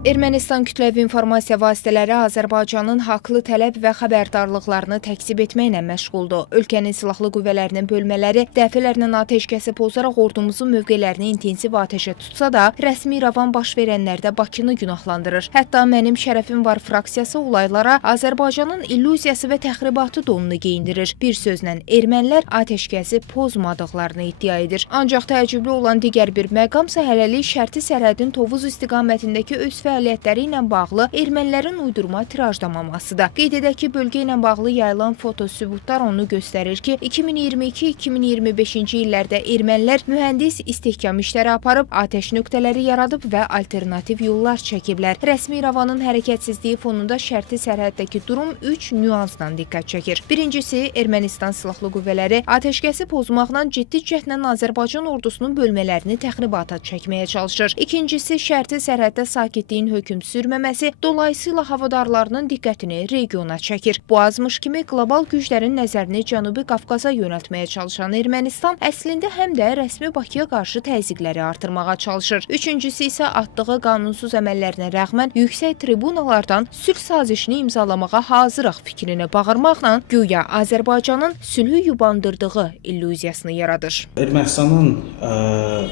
Ermənistan kütləvi informasiya vasitələri Azərbaycanın haqlı tələb və xəbərdarlıqlarını təkzib etməklə məşğuldur. Ölkənin silahlı qüvvələrinin bölmələri dəfələrlə atəşkəsi pozaraq ordumuzun mövqelərini intensiv atəşə tutsa da, rəsmi İrəvan baş verənlərdə Bakını günahlandırır. Hətta Mənim Şərəfim Var fraksiyası olaylara Azərbaycanın illüziyası və təxribatı donunu geyindirir. Bir sözlə, ermənilər atəşkəsi pozmadıqlarını iddia edir. Ancaq təəccüblü olan digər bir məqamsa hələlik şərti sərhədin Tovuz istiqamətindəki öz fəaliyyətləri ilə bağlı ermənilərin uydurma tirajlamamasıdır. Qeyd edək ki, bölgə ilə bağlı yayılan fotosübutlar onu göstərir ki, 2022-2025-ci illərdə ermənilər mühəndis istehkam işləri aparıb, atəş nöqtələri yaradıb və alternativ yollar çəkiblər. Rəsmi İrəvanın hərəkətsizliyi fonunda şərti sərhəddəki durum 3 nüansdan diqqət çəkir. Birincisi, Ermənistan silahlı qüvvələri atəşkəsi pozmaqla ciddi cəhdlə Azərbaycan ordusunun bölmələrini təxribata çəkməyə çalışır. İkincisi, şərti sərhəddə sakitliyin hökm sürməməsi dolayısıyla havadarlarının diqqətini regiona çəkir. Bu azmış kimi qlobal güclərin nəzərini Cənubi Qafqaza yönəltməyə çalışan Ermənistan əslində həm də rəsmi Bakıya qarşı təzyiqləri artırmağa çalışır. Üçüncüsü isə atdığı qanunsuz əməllərinə rəğmən yüksək tribunalardan sülh sazişini imzalamağa hazırıq fikrini bağırmaqla güya Azərbaycanın sülhü yubandırdığı illüziyasını yaradır. Ermənistanın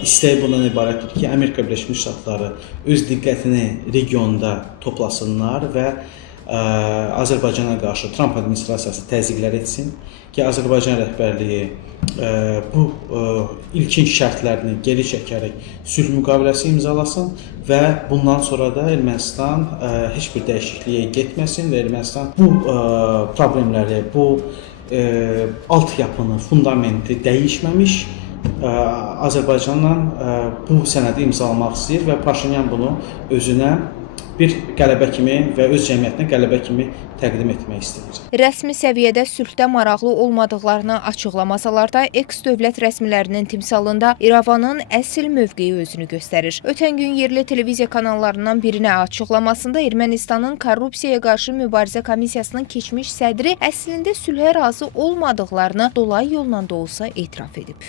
istəyi bundan ibarətdir ki, Amerika Birləşmiş Ştatları öz diqqətini regionda toplasınlar və Azərbaycana qarşı Tramp administrasiyası təzyiqlər etsin ki, Azərbaycan rəhbərliyi bu ilkin şərtlərini geri çəkərək sülh müqaviləsi imzalasın və bundan sonra da Ermənistan heç bir dəyişikliyə getməsin və Ermənistan bu problemləri, bu altyapını, fundamenti dəyişməmiş Azərbaycanla bu sənədi imzalamaq istəyir və Paşinyan bunu özünə bir qələbə kimi və öz cəmiyyətinə qələbə kimi təqdim etmək istəyir. Rəsmi səviyyədə sülhdə maraqlı olmadıqlarını açıqlamasalar da, eks-dövlət rəsmilərinin timsalında İrəvanın əsl mövqeyi özünü göstərir. Ötən gün yerli televiziya kanallarından birinə açıqlamasında Ermənistanın korrupsiyaya qarşı mübarizə komissiyasının keçmiş sədri əslində sülhə razı olmadıqlarını dolayı yolla da olsa etiraf edib.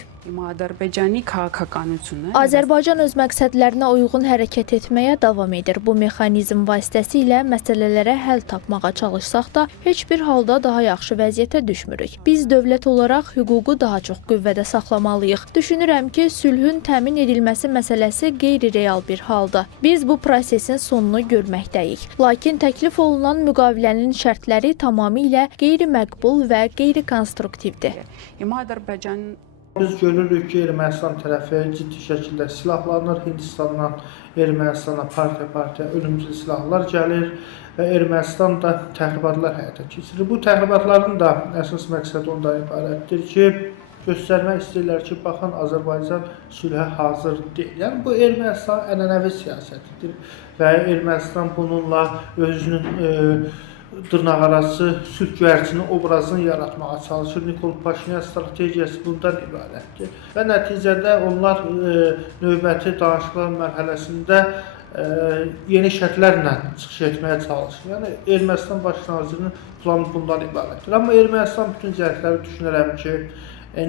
Azərbaycan öz məqsədlərinə uyğun hərəkət etməyə davam edir. Bu mexanizm vasitəsilə məsələlərə həll tapmağa çalışsaq da, heç bir halda daha yaxşı vəziyyətə düşmürük. Biz dövlət olaraq hüququ daha çox qüvvədə saxlamalıyıq. Düşünürəm ki, sülhün təmin edilməsi məsələsi qeyri-real bir halda. Biz bu prosesin sonunu görməkdəyik. Lakin təklif olunan müqavilənin şərtləri tamamilə qeyri-məqbul və qeyri-konstruktivdir. Biz görürük ki, Ermənistan tərəfi ciddi şəkildə silahlanır. Hindistandan Ermənistana partiya ölümcül silahlar gəlir və Ermənistan da təxribatlar həyata keçirir. Bu təxribatların da əsas məqsədi ondan ibarətdir ki, göstərmək istəyirlər ki, baxın, Azərbaycan sülhə hazır deyil. Yəni, bu Ermənistan ənənəvi siyasətidir və Ermənistan bununla özünün dırnaqarası sülh gərçinin obrazını yaratmağa çalışır. Nikol Paşinyan strategiyası bundan ibarətdir. Və nəticədə onlar növbəti danışıqlar mərhələsində yeni şərtlərlə çıxış etməyə çalışır. Yəni, Ermənistan baş nazirinin planı bundan ibarətdir. Amma Ermənistan bütün cəhətləri düşünürəm ki,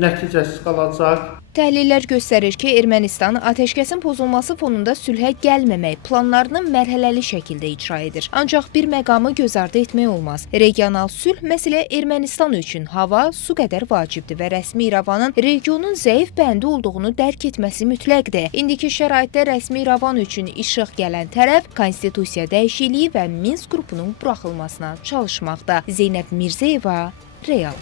nəticəsiz qalacaq. Təhlillər göstərir ki, Ermənistan atəşkəsin pozulması fonunda sülhə gəlməmək planlarını mərhələli şəkildə icra edir. Ancaq bir məqamı göz ardı etmək olmaz. Regional sülh məsələ Ermənistan üçün hava, su qədər vacibdir və rəsmi İrəvanın regionun zəif bəndi olduğunu dərk etməsi mütləqdir. İndiki şəraitdə rəsmi İrəvan üçün işıq gələn tərəf konstitusiya dəyişikliyi və Minsk qrupunun buraxılmasına çalışmaqda. Zeynəb Mirzəyeva, Real.